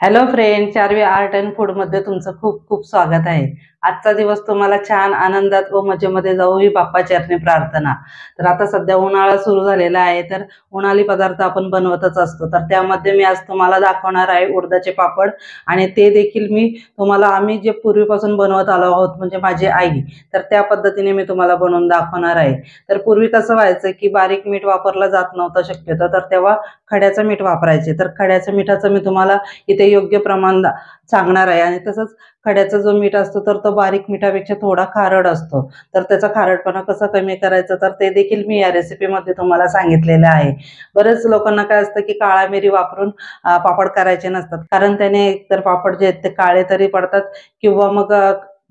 Hello friend, चारवी art and food मध्ये तुमचं खूप खूप स्वागत आहे। आजचा दिवस तुम्हाला छान आनंदात व मजेमध्ये जाऊ ही बाप्पा चरणी प्रार्थना। तर आता सध्या उन्हाळा सुरू झालेला आहे, तर उन्हाळी पदार्थ आपण बनवतच असतो। तर त्यामध्ये मी आज तुम्हाला दाखवणार आहे उडदाचे पापड, आणि ते देखील मी तुम्हाला आम्ही जे पूर्वीपासून बनवत आलो आहोत म्हणजे माझी आई, तर त्या पद्धतीने मी तुम्हाला बनवून दाखवणार आहे। तर पूर्वी कसं व्हायचं की बारीक मीठ वापरलं जात नव्हतं शक्यतो, तर तेव्हा खड्याचं मीठ वापरायचे। तर खड्याच्या मिठाचं मी तुम्हाला इथे योग्य प्रमाण सांगणार आहे। आणि तसंच खड्याचा जो मीठ असतो तर तो बारीक मिठापेक्षा थोडा खारट असतो, तर त्याचा खारटपणा कसा कमी करायचा तर ते देखील मी या रेसिपीमध्ये तुम्हाला सांगितलेलं आहे। बरेच लोकांना काय असतं की काळा मिरी वापरून पापड करायचे नसतात, कारण त्याने एकतर पापड जे आहेत ते काळे तरी पडतात, किंवा मग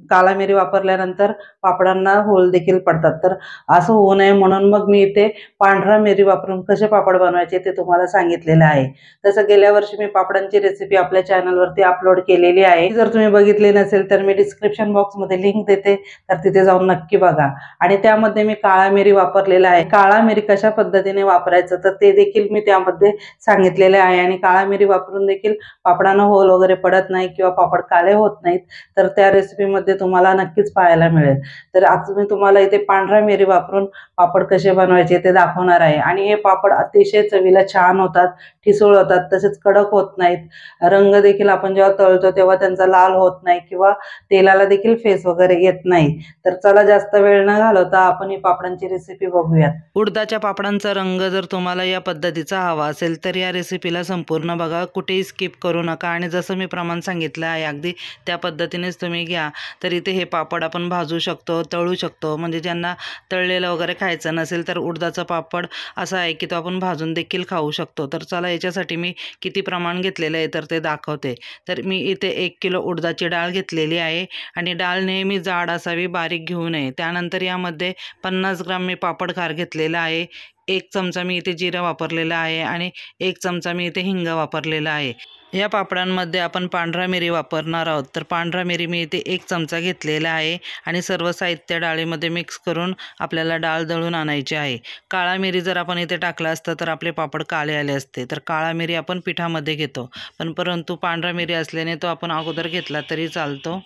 काळा मिरी वापरल्यानंतर पापडांना होल देखील पडतात। तर असं होऊ नये म्हणून मग मी इथे पांढरा मिरी वापरून कसे पापड बनवायचे ते तुम्हाला सांगितलेलं आहे। तसं गेल्या वर्षी मी पापडांची रेसिपी आपल्या चॅनलवरती अपलोड केलेली आहे, जर तुम्ही बघितली नसेल तर मी डिस्क्रिप्शन बॉक्समध्ये लिंक देते, तर तिथे जाऊन नक्की बघा। आणि त्यामध्ये मी काळा मिरी वापरलेला आहे। काळा मिरी कशा पद्धतीने वापरायचं तर ते देखील मी त्यामध्ये सांगितलेले आहे। आणि काळा मिरी वापरून देखील पापडांना होल वगैरे पडत नाही किंवा पापड काळे होत नाहीत, तर त्या रेसिपीमध्ये तुम्हाला नक्कीच पाहायला मिळेल। तर आज मी तुम्हाला इथे पांढरा मिरी वापरून पापड कसे बनवायचे ते दाखवणार आहे। आणि हे पापड अतिशय चवीला छान होतात, ठिसूळ होतात, तसेच कडक होत नाहीत। रंग देखील आपण जेव्हा तळतो तेव्हा त्यांचा लाल होत नाही किंवा तेलाला देखील फेस वगैरे येत नाही। तर चला जास्त वेळ न घालवता आपण ही पापडांची रेसिपी बघूयात। उडदाच्या पापडांचा रंग जर तुम्हाला या पद्धतीचा हवा असेल तर या रेसिपीला संपूर्ण बघा, कुठेही स्किप करू नका। आणि जसं मी प्रमाण सांगितलं आहे अगदी त्या पद्धतीनेच तुम्ही घ्या। तर इथे हे पापड आपण भाजू शकतो, तळू शकतो, म्हणजे ज्यांना तळलेलं वगैरे खायचं नसेल तर उडदाचा पापड असा आहे की तो आपण भाजून देखील खाऊ शकतो। तर चला याच्यासाठी मी किती प्रमाण घेतलेलं आहे तर ते दाखवते। तर मी इथे 1 किलो उडदाची डाळ घेतलेली आहे, आणि डाळ नेहमी जाड असावी, बारीक घेऊ नये। त्यानंतर यामध्ये 50 ग्राम मी पापड खार घेतलेला आहे, 1 चमचा मी इथे जिरं वापरलेला आहे, आणि 1 चमचा मी इथे हिंग वापरलेला आहे। या पापडांमध्ये आपण पांढरा मिरी वापरणार आहोत, तर पांढरा मिरी मी इथे 1 चमचा घेतलेला आहे। आणि सर्व साहित्य डाळीमध्ये मिक्स करून आपल्याला डाळ दळून आणायची आहे। काळा मिरी जर आपण इथे टाकला असता तर आपले पापड काळे आले असते। तर काळा मिरी आपण पिठामध्ये घेतो, परंतु पांढरा मिरी असल्याने तो आपण अगोदर घेतला तरी चालतो।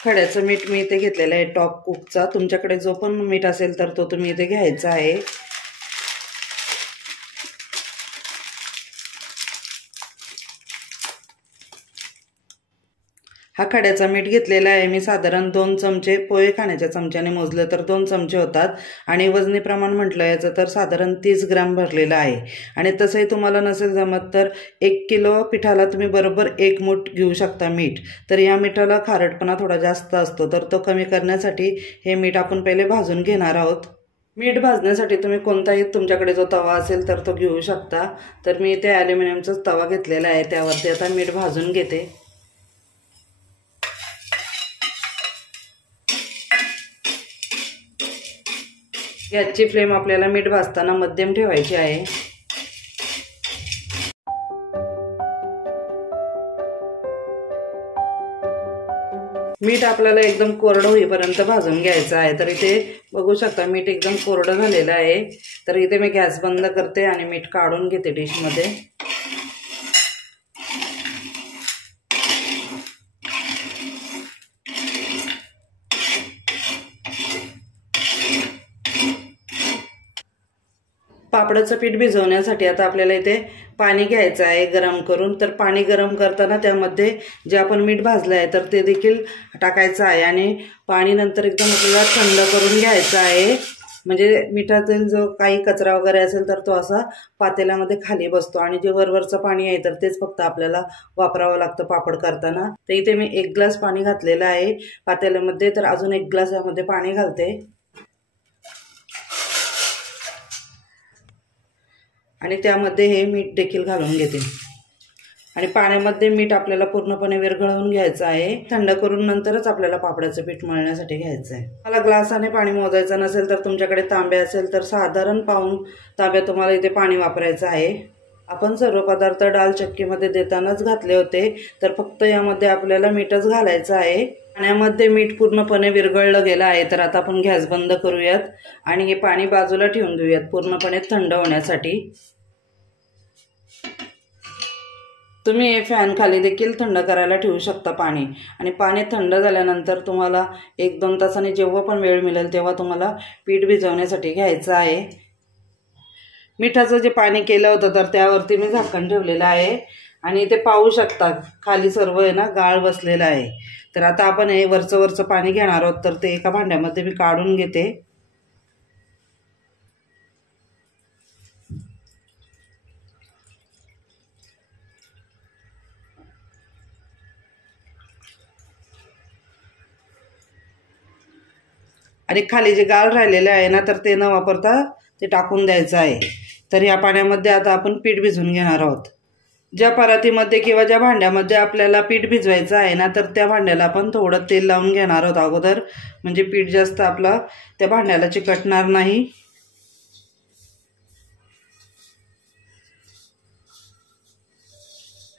खड्याचं मीठ मी इथे घेतलेलं आहे, टॉप कुकचा। तुमच्याकडे जो पण मीठ असेल तर तो तुम्ही इथे घ्यायचा आहे। हा खड्याचा मीठ घेतलेला आहे मी, साधारण 2 चमचे, पोहे खाण्याच्या चमच्याने मोजलं तर 2 चमचे होतात। आणि वजनी प्रमाण म्हटलं याचं तर साधारण 30 ग्राम भरलेलं आहे। आणि तसंही तुम्हाला नसेल जमत तर 1 किलो पिठाला तुम्ही बरोबर 1 मूठ घेऊ शकता मीठ। तर या मिठाला खारटपणा थोडा जास्त असतो, तर तो कमी करण्यासाठी हे मीठ आपण पहिले भाजून घेणार आहोत। मीठ भाजण्यासाठी तुम्ही कोणताही तुमच्याकडे जो तवा असेल तर तो घेऊ शकता। तर मी इथे ॲल्युमिनियमचाच तवा घेतलेला आहे, त्यावरती आता मीठ भाजून घेते। गॅसची फ्लेम आपल्याला मीठ भाजताना मध्यम ठेवायची आहे। मीठ आपल्याला एकदम कोरडं होईपर्यंत भाजून घ्यायचं आहे। तर इथे बघू शकता मीठ एकदम कोरडं झालेलं आहे। तर इथे मी गॅस बंद करते आणि मीठ काढून घेते डिशमध्ये। पापडाचं पीठ भिजवण्यासाठी आता आपल्याला इथे पाणी घ्यायचं आहे गरम करून। तर पाणी गरम करताना त्यामध्ये जे आपण मीठ भाजलं आहे तर ते देखील टाकायचं आहे। आणि पाणी नंतर एकदम आपल्याला थंड करून घ्यायचं आहे, म्हणजे मिठातील जो काही कचरा वगैरे असेल तर तो असा पातेल्यामध्ये खाली बसतो, आणि जे वरवरचं पाणी आहे तर तेच फक्त आपल्याला वापरावं लागतं पापड करताना। तर इथे मी 1 ग्लास पाणी घातलेलं आहे पातेल्यामध्ये, तर अजून 1 ग्लास यामध्ये पाणी घालते। आणि त्यामध्ये हे मीठ देखील घालून घेते। आणि पाण्यामध्ये मीठ आपल्याला पूर्णपणे विरघळवून घ्यायचं आहे, थंड करून नंतरच आपल्याला पापडाचं पीठ मळण्यासाठी घ्यायचं आहे। मला ग्लासाने पाणी मोजायचं नसेल तर तुमच्याकडे तांबे असेल तर साधारण पाऊण तांब्या तुम्हाला इथे पाणी वापरायचं आहे। आपण सर्व पदार्थ डाळ चक्कीमध्ये देतानाच घातले होते, तर फक्त यामध्ये आपल्याला मीठच घालायचं आहे। पाण्यामध्ये मीठ पूर्णपणे विरघळलं गेलं आहे। तर आता आपण गॅस बंद करूयात आणि हे पाणी बाजूला ठेवून देऊयात पूर्णपणे थंड होण्यासाठी। तुम्ही हे फॅन खाली देखील थंड करायला ठेवू शकता पाणी. आणि पाणी थंड झाल्यानंतर तुम्हाला 1-2 तासांनी जेव्हा पण वेळ मिळेल तेव्हा तुम्हाला पीठ भिजवण्यासाठी घ्यायचं आहे. मिठाचं जे पाणी केलं होतं तर त्यावरती मी झाकण ठेवलेलं आहे आणि ते पाहू शकता खाली सर्व आहे ना गाळ बसलेला आहे. तर आता आपण हे वरचं पाणी घेणार आहोत. तर ते एका भांड्यामध्ये मी काढून घेते. आणि खाली जे गाळ राहिलेले आहे ना तर ते न वापरता ते टाकून द्यायचं आहे. तर या पाण्यामध्ये आता आपण पीठ भिजवून घेणार आहोत. ज्या परातीमध्ये किंवा ज्या भांड्यामध्ये आपल्याला पीठ भिजवायचं आहे ना तर त्या भांड्याला आपण थोडं तेल लावून घेणार आहोत अगोदर, म्हणजे पीठ जास्त आपलं त्या भांड्याला चिकटणार नाही.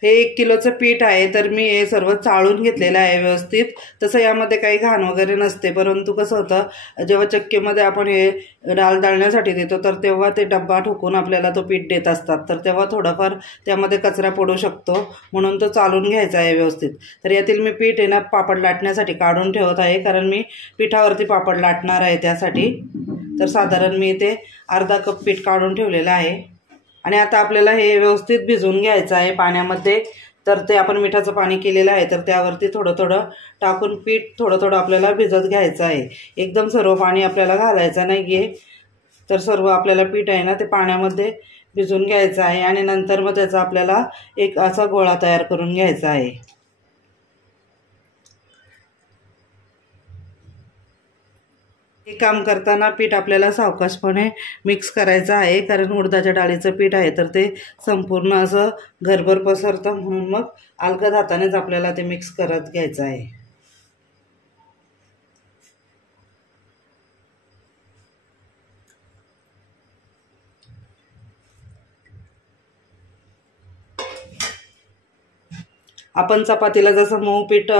हे 1 किलोचं पीठ आहे. तर मी हे सर्व चाळून घेतलेलं आहे व्यवस्थित. तसं यामध्ये काही घाण वगैरे नसते, परंतु कसं होतं जेव्हा चक्कीमध्ये आपण हे डाळ दळण्यासाठी देतो तर तेव्हा ते डब्बा ठोकून आपल्याला तो पीठ देत असतात. तर तेव्हा थोडाफार त्यामध्ये कचरा पडू शकतो, म्हणून तो चालून घ्यायचा आहे व्यवस्थित. तर यातील मी पीठ आहे ना पापड लाटण्यासाठी काढून ठेवत आहे, कारण मी पिठावरती पापड लाटणार आहे त्यासाठी. तर साधारण मी ते अर्धा कप पीठ काढून ठेवलेलं आहे. आणि आता आपल्याला हे व्यवस्थित भिजवून घ्यायचं आहे पाण्यामध्ये. तर ते आपण मिठाचं पाणी केलेलं आहे तर त्यावरती थोडं टाकून पीठ थोडं आपल्याला भिजत घ्यायचं आहे. एकदम सर्व पाणी आपल्याला घालायचं नाही आहे. तर सर्व आपल्याला पीठ आहे ना ते पाण्यामध्ये भिजवून घ्यायचं आहे आणि नंतर मग त्याचा आपल्याला एक असा गोळा तयार करून घ्यायचा आहे. हे काम करताना पीठ आपल्याला सावकाशपणे मिक्स करायचं आहे, कारण उडदाच्या डाळीचं पीठ आहे तर ते संपूर्ण असं घरभर पसरतं, म्हणून मग अलगद हातानेच आपल्याला ते मिक्स करत घ्यायचं आहे. आपण चपातीला जसं मऊ पीठ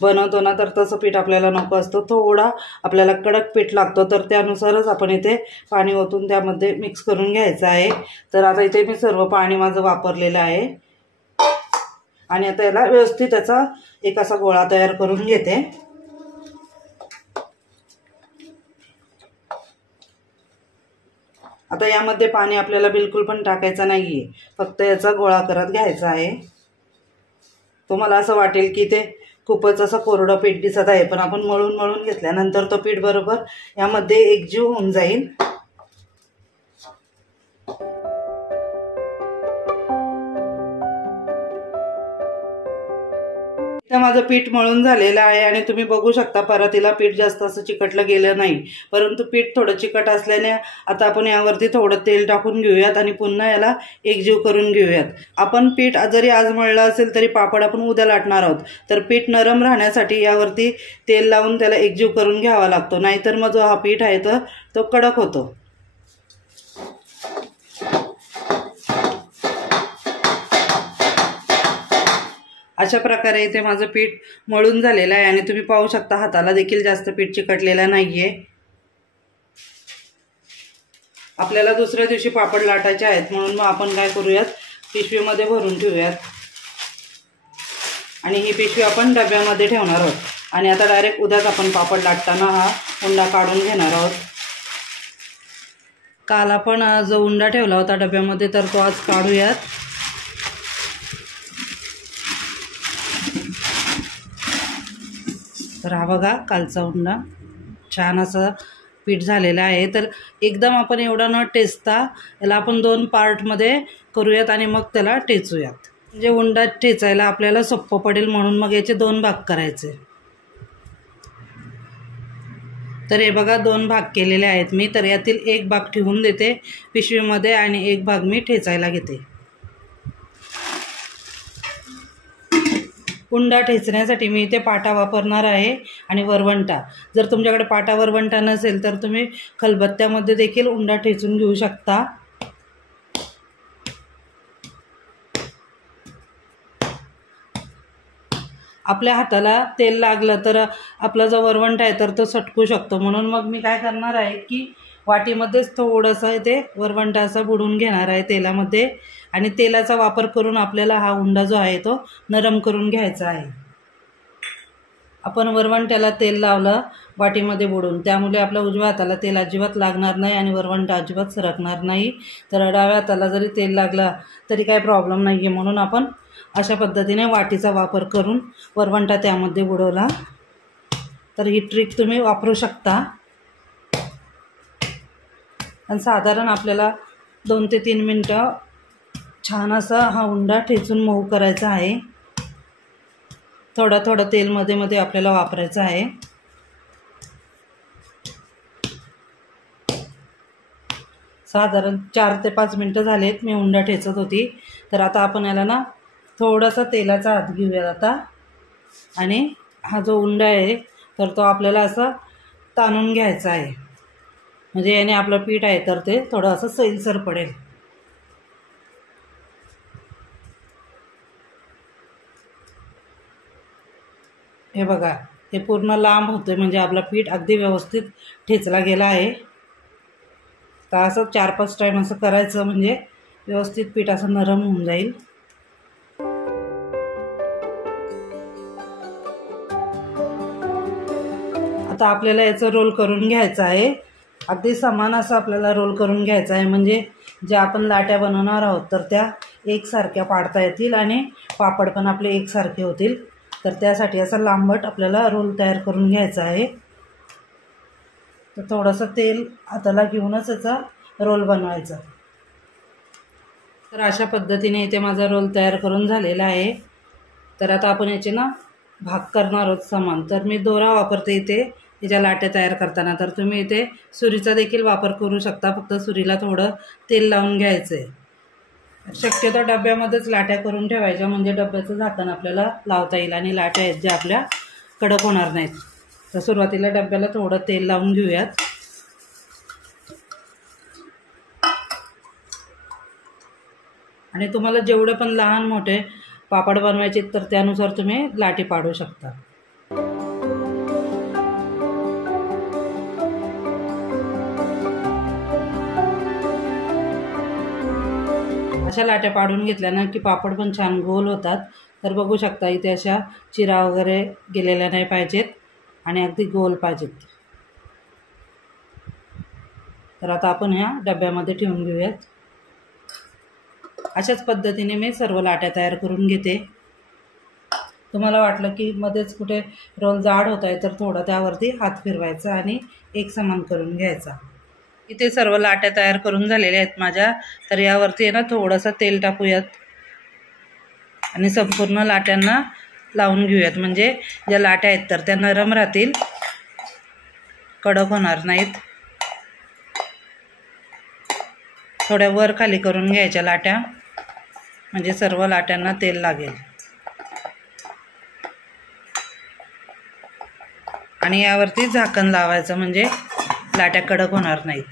बनवतो ना तर तसं पीठ आपल्याला नको असतं, थोडा आपल्याला कडक पीठ लागतो. तर त्यानुसारच आपण इथे पाणी ओतून त्यामध्ये मिक्स करून घ्यायचं आहे. तर आता इथे मी सर्व पाणी माझं वापरलेलं आहे आणि आता याला व्यवस्थित त्याचा एक असा गोळा तयार करून घेते. आता यामध्ये पाणी आपल्याला बिलकुल पण टाकायचं नाहीये, फक्त याचा गोळा करत घ्यायचा आहे. तुम्हाला असं वाटेल की ते खूपच असं कोरडं पीठ दिसत आहे, पण आपण मळून घेतल्यानंतर तो पीठ बरोबर यामध्ये एकजीव होऊन जाईल. माझं पीठ मळून झालेलं आहे आणि तुम्ही बघू शकता परातीला पीठ जास्त असं चिकटलं गेलं नाही, परंतु पीठ थोडं चिकट असल्याने आता आपण यावरती थोडं तेल टाकून घेऊयात आणि पुन्हा याला एकजीव करून घेऊयात. आपण पीठ जरी आज मळलं असेल तरी पापड आपण उद्या लाटणार आहोत. तर पीठ नरम राहण्यासाठी यावरती तेल लावून त्याला एकजीव करून घ्यावा लागतो, नाहीतर मग जो हा पीठ आहे तर तो कडक होतो. अशा प्रकारे इथे माझं पीठ मळून झालेलं आहे आणि तुम्ही पाहू शकता हाताला देखील जास्त पीठ चिकटलेलं नाहीये. आपल्याला दुसऱ्या दिवशी पापड लाटायचे आहेत, म्हणून मग आपण काय करूयात, पिशवीमध्ये भरून ठेवूयात आणि ही पिशवी आपण डब्यामध्ये ठेवणार आहोत आणि आता डायरेक्ट उद्याच आपण पापड लाटताना हा उंडा काढून घेणार आहोत. काल आपण जो उंडा ठेवला होता डब्यामध्ये तर तो आज काढूयात. तर हा बघा कालचा उंडा छान असं पीठ झालेलं आहे. तर एकदम आपण एवढा न टेचता याला आपण 2 पार्टमध्ये करूयात आणि मग त्याला टेचूयात, म्हणजे उंडा टेचायला आपल्याला सोपं पडेल, म्हणून मग याचे 2 भाग करायचे. तर हे बघा 2 भाग केलेले आहेत मी. तर यातील एक भाग ठेवून देते पिशवीमध्ये आणि एक भाग मी ठेचायला घेते. उंडा ठेचण्यासाठी मी इथे पाटा वापरणार आहे आणि वरवंटा. जर तुमच्याकडे पाटा वरवंटा नसेल तर तुम्ही खलबत्त्यामध्ये देखील उंडा ठेचून घेऊ शकता. आपल्या हाताला तेल लागलं तर आपला जो वरवंटा आहे तर तो सटकू शकतो, म्हणून मग मी काय करणार आहे की वाटीमध्येच थोडंसं ते वरवंटा असं बुडवून घेणार आहे तेलामध्ये आणि तेलाचा वापर करून आपल्याला हा उंडा जो आहे तो नरम करून घ्यायचा आहे. आपण वरवंट्याला तेल लावलं वाटीमध्ये बुडून, त्यामुळे आपल्या उजव्या हाताला तेल अजिबात लागणार नाही आणि वरवंटा अजिबात सरकणार नाही. तर डाव्या हाताला जरी तेल लागला तरी काही प्रॉब्लेम नाही आहे. म्हणून आपण अशा पद्धतीने वाटीचा वापर करून वरवंटा त्यामध्ये बुडवला. तर ही ट्रिक तुम्ही वापरू शकता. आणि साधारण आपल्याला 2 ते 3 मिनटं छान असा हा उंडा ठेचून मऊ करायचा आहे. थोडं थोडं तेल मध्ये मध्ये आपल्याला वापरायचं आहे. साधारण 4 ते 5 मिनटं झालेत मी उंडा ठेचत होती. तर आता आपण याला ना थोडासा तेलाचा हात घेऊया आता आणि हा जो उंडा आहे तर तो आपल्याला असं ताणून घ्यायचा आहे. म्हणजे याने आपलं पीठ आहे तर ते थोडं असं सैलसर पडेल. हे बघा हे पूर्ण लांब होते म्हणजे आपलं पीठ अगदी व्यवस्थित ठेचला गेला आहे. तर असं 4-5 टाईम असं करायचं म्हणजे व्यवस्थित पीठ असं नरम होऊन जाईल. आता आपल्याला याचं रोल करून घ्यायचं आहे. अगदी समान असं आपल्याला रोल करून घ्यायचं आहे म्हणजे ज्या आपण लाट्या बनवणार आहोत तर त्या एकसारख्या पाडता येतील आणि पापड पण आपले एकसारखे होतील. तर त्यासाठी असं लांबट आपल्याला रोल तयार करून घ्यायचा आहे. तर थोडंसं तेल हाताला घेऊनच याचा रोल बनवायचा. तर अशा पद्धतीने इथे माझा रोल तयार करून झालेला आहे. तर आता आपण याचे ना भाग करणार आहोत समान. तर मी दोरा वापरते इथे याच्या लाट्या तयार करताना. तर तुम्ही इथे सुरीचा देखील वापर करू शकता. फक्त सुरीला थोडं तेल लावून घ्यायचं आहे. शक्यतो डब्यामध्येच लाट्या करून ठेवायच्या म्हणजे डब्याचं झाकण आपल्याला लावता येईल आणि लाट्या आहेत ज्या आपल्या कडक होणार नाहीत. तर सुरुवातीला डब्याला थोडं तेल लावून घेऊयात. आणि तुम्हाला जेवढे पण लहान मोठे पापड बनवायचे तर त्यानुसार तुम्ही लाटी पाडू शकता. अशा लाट्या पाडून घेतल्या ना की पापड पण छान गोल होतात. तर बघू शकता इथे अशा चिरा वगैरे गेलेल्या नाही पाहिजेत आणि अगदी गोल पाहिजेत. तर आता आपण ह्या डब्यामध्ये ठेवून घेऊयात. अशाच पद्धतीने मी सर्व लाट्या तयार करून घेते. तुम्हाला वाटलं की मध्येच कुठे रोल जाड होत आहे तर थोडा त्यावरती हात फिरवायचा आणि एक समान करून घ्यायचा. इथे सर्व लाट्या तयार करून झालेल्या आहेत माझ्या. तर यावरती आहे ना थोडंसं तेल टाकूयात आणि संपूर्ण लाट्यांना लावून घेऊयात. म्हणजे ज्या लाट्या आहेत तर त्या नरम राहतील, कडक होणार नाहीत. थोड्या वर खाली करून घ्यायच्या लाट्या म्हणजे सर्व लाट्यांना तेल लागेल. आणि यावरती झाकण लावायचं म्हणजे लाट्या कडक होणार नाहीत.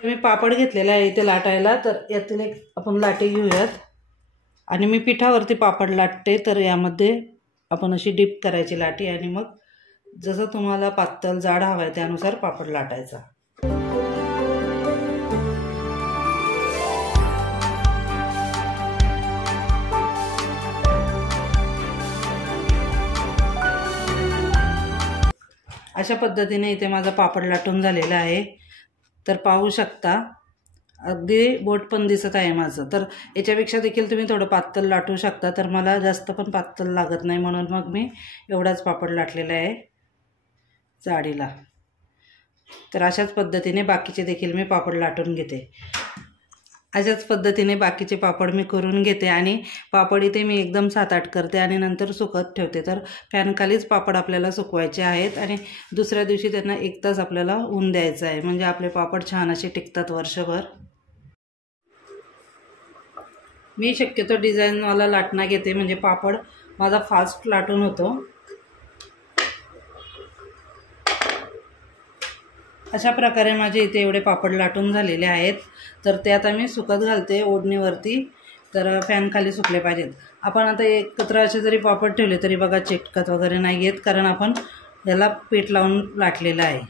मी पापड घेतलेला आहे इथे लाटायला. तर यातील एक आपण लाटे घेऊयात आणि मी पिठावरती पापड लाटते. तर यामध्ये आपण अशी डीप करायची लाटी आणि मग जसं तुम्हाला पातळ जाड हवं आहे त्यानुसार पापड लाटायचा. अशा पद्धतीने इथे माझा पापड लाटून झालेला आहे. तर पाहू शकता अगदी बोट पण दिसत आहे माझं. तर याच्यापेक्षा देखील तुम्ही थोडं पातळ लाटू शकता. तर मला जास्त पण पातळ लागत नाही म्हणून मग मी एवढाच पापड लाटलेला आहे जाडीला. तर अशाच पद्धतीने बाकीचे देखील मी पापड लाटून घेते. अशाच पद्धतीने बाकीचे पापड मी करून घेते आणि पापड इथे मी एकदम 7-8 करते आणि नंतर सुकत ठेवते. तर फॅनखालीच पापड आपल्याला सुकवायचे आहेत आणि दुसऱ्या दिवशी त्यांना 1 तास आपल्याला ऊन द्यायचं आहे म्हणजे आपले पापड छान असे टिकतात वर्षभर. मी शक्यतो डिझाईनवाला लाटणा घेते म्हणजे पापड माझा फास्ट लाटून होतो. अशा प्रकारे माझे इथे एवढे पापड लाटून झालेले आहेत. तर ते आता मी सुकत घालते ओढणीवरती. तर फॅन खाली सुकले पाहिजेत. आपण आता एकत्र असे जरी पापड ठेवले तरी बघा चिटकत वगैरे नाही आहेत कारण आपण याला पीठ लावून लाटलेलं आहे.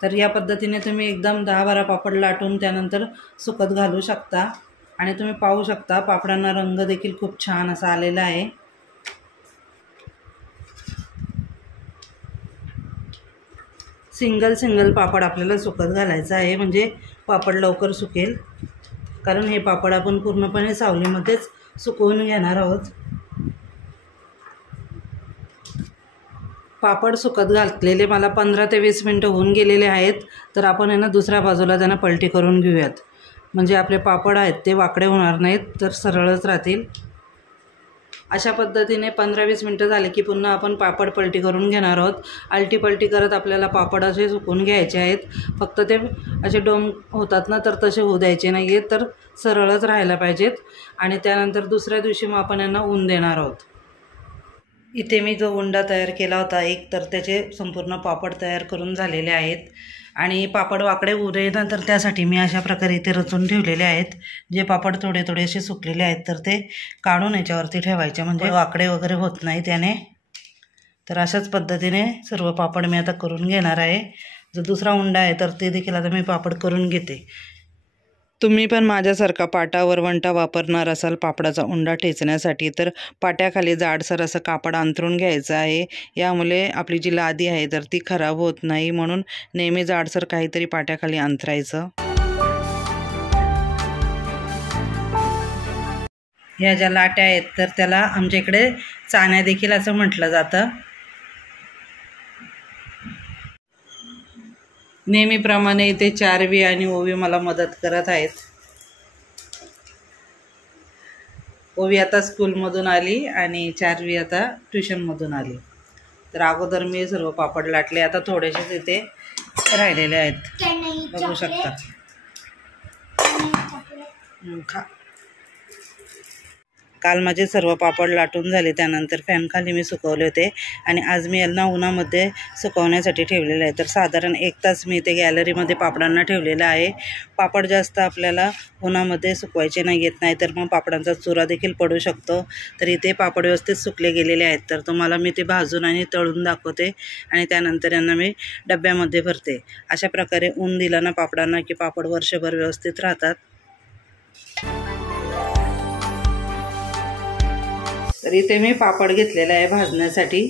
तर या पद्धतीने तुम्ही एकदम 10-12 पापड लाटून त्यानंतर सुकत घालू शकता आणि तुम्ही पाहू शकता पापडांना रंग देखील खूप छान असा आलेला आहे। सिंगल पापड आपल्याला सुकत घालायचा आहे म्हणजे पापड लवकर सुकेल, कारण हे पापड आपण पूर्णपणे सावलीमध्येच सुकवून घेणार आहोत। पापड सुकत घातलेले मला 15 ते 20 मिनिटं होऊन गेलेले आहेत। तर आपण यांना दुसऱ्या बाजूला त्यांना पलटी करून घेऊयात, म्हणजे आपले पापड आहेत ते वाकडे होणार नाहीत, तर सरळच राहतील। अशा पद्धतीने 15-20 मिनिटं झाले की पुन्हा आपण पापड पलटी करून घेणार आहोत। आलटी पलटी करत आपल्याला पापड असे सुकून घ्यायचे आहेत, फक्त ते असे डोम होतात ना तर तसे होऊ द्यायचे नाही आहेत, तर सरळच राहायला पाहिजेत। आणि त्यानंतर दुसऱ्या दिवशी मग आपण यांना ऊन देणार आहोत। इथे मी जो उंडा तयार केला होता एक, तर त्याचे संपूर्ण पापड तयार करून झालेले आहेत आणि पापड वाकडे उरे ना तर त्यासाठी मी अशा प्रकारे इथे रचून ठेवलेले आहेत। जे पापड थोडे थोडे असे सुकलेले आहेत तर ते काढून याच्यावरती ठेवायचे, म्हणजे वाकडे वगैरे होत नाही त्याने। तर अशाच पद्धतीने सर्व पापड मी आता करून घेणार आहे। जो दुसरा उंडा आहे तर ते देखील आता मी पापड करून घेते। तुम्ही पण माझ्यासारखा पाटा वरवंटा वापरणार असाल पापडाचा उंडा ठेचण्यासाठी, तर पाट्याखाली जाडसर असं कापड अंथरून घ्यायचं आहे। यामुळे आपली जी लादी आहे तर ती खराब होत नाही, म्हणून नेहमी जाडसर काहीतरी पाट्याखाली अंथरायचं। ह्या ज्या लाट्या आहेत तर त्याला आमच्या इकडे चाण्या देखील असं म्हटलं जातं। नेहमीप्रमाणे इथे चारवी आणि ओवी मला मदत करत आहेत। ओवी आता स्कूलमधून आली आणि चारवी आता ट्युशनमधून आली। तर अगोदर मी सर्व पापड लाटले, आता थोडेसेच इथे राहिलेले आहेत, बघू शकता। खा। काल माझे सर्व पापड लाटून झाले, त्यानंतर फॅन खाली मी सुकवले होते आणि आज मी यांना उन्हामध्ये सुकवण्यासाठी ठेवलेले आहे। तर साधारण 1 तास मी इथे गॅलरीमध्ये पापडांना ठेवलेला आहे। पापड जास्त आपल्याला उन्हामध्ये सुकवायचे नाही येत, नाही तर मग पापडांचा चुरा देखील पडू शकतो। तर इथे पापड व्यवस्थित सुकले गेलेले आहेत, तर तुम्हाला मी ते भाजून आणि तळून दाखवते आणि त्यानंतर यांना मी डब्यामध्ये भरते। अशा प्रकारे ऊन दिलं ना पापडांना की पापड वर्षभर व्यवस्थित राहतात। तर इथे मी पापड घेतलेला आहे भाजण्यासाठी।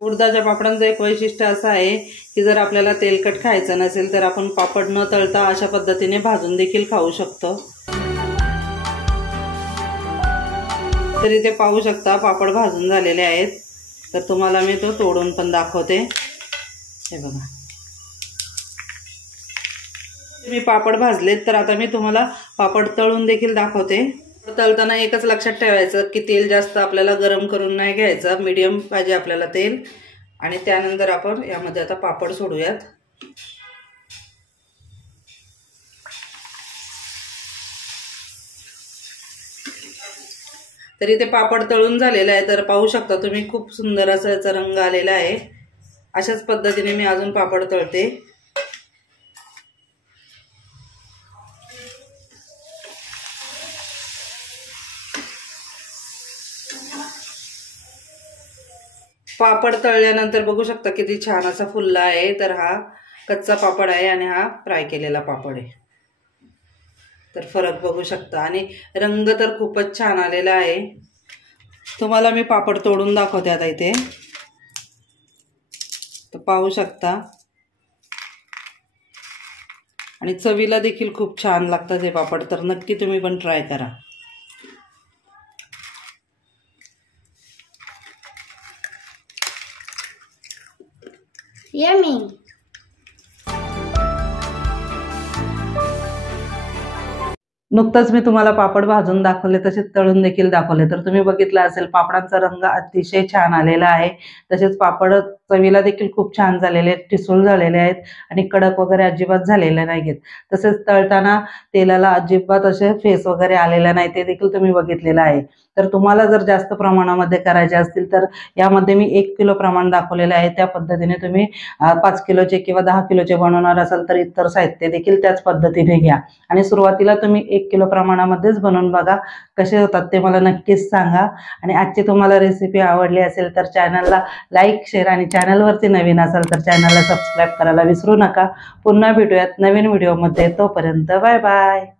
उडदाच्या पापडांचं एक वैशिष्ट्य असं आहे की जर आपल्याला तेलकट खायचं नसेल तर आपण पापड न तळता अशा पद्धतीने भाजून देखील खाऊ शकतो। तर इथे पाहू शकता पापड भाजून झालेले आहेत, तर तुम्हाला मी तो तोडून पण दाखवते। हे बघा, मी पापड भाजलेत, तर आता मी तुम्हाला पापड तळून देखील दाखवते। तळताना एकच लक्षात ठेवायचं की तेल जास्त आपल्याला गरम करून नाही घ्यायचं, मीडियम पाहिजे आपल्याला तेल। आणि त्यानंतर आपण यामध्ये आता पापड सोडूयात। तर इथे पापड तळून झालेला आहे, तर पाहू शकता तुम्ही खूप सुंदर असा याचा रंग आलेला आहे। अशाच पद्धतीने मी अजून पापड तळते। पापड तळल्यानंतर बघू शकता किती छान असा फुलला आहे। तर हा कच्चा पापड आहे आणि हा फ्राय केलेला पापड आहे, तर फरक बघू शकता। आणि रंग तर खूपच छान आलेला आहे। तुम्हाला मी पापड तोडून दाखवते आता इथे, तर पाहू शकता। आणि चवीला देखील खूप छान लागतात हे पापड, तर नक्की तुम्ही पण ट्राय करा। Yummy. नुकतंच मी तुम्हाला पापड भाजून दाखवले, तसेच तळून देखील दाखवले, तर तुम्ही बघितलं असेल पापडांचा रंग अतिशय छान आलेला आहे। तसेच पापड चवीला देखील खूप छान झालेले आहेत, ठिसूळ झालेले आहेत आणि कडक वगैरे अजिबात झालेले नाहीत। तसेच तळताना तेलाला अजिबात असे फेस वगैरे आलेला नाही, ते देखील तुम्ही बघितलेलं आहे। तर तुम्हाला जर जास्त प्रमाणामध्ये करायचे असतील तर यामध्ये मी 1 किलो प्रमाण दाखवलेलं आहे, त्या पद्धतीने तुम्ही 5 किलोचे किंवा 10 किलोचे बनवणार असाल तर इतर साहित्य देखील त्याच पद्धतीने घ्या आणि सुरुवातीला तुम्ही 1 किलो प्रमाणामध्येच बनवून बघा, कसे होतात ते मला नक्कीच सांगा। आणि आजची तुम्हाला रेसिपी आवडली असेल तर चॅनलला लाईक, शेअर आणि चॅनलवरती नवीन असाल तर चॅनलला सबस्क्राईब करायला विसरू नका। पुन्हा भेटूयात नवीन व्हिडिओमध्ये, तोपर्यंत बाय बाय।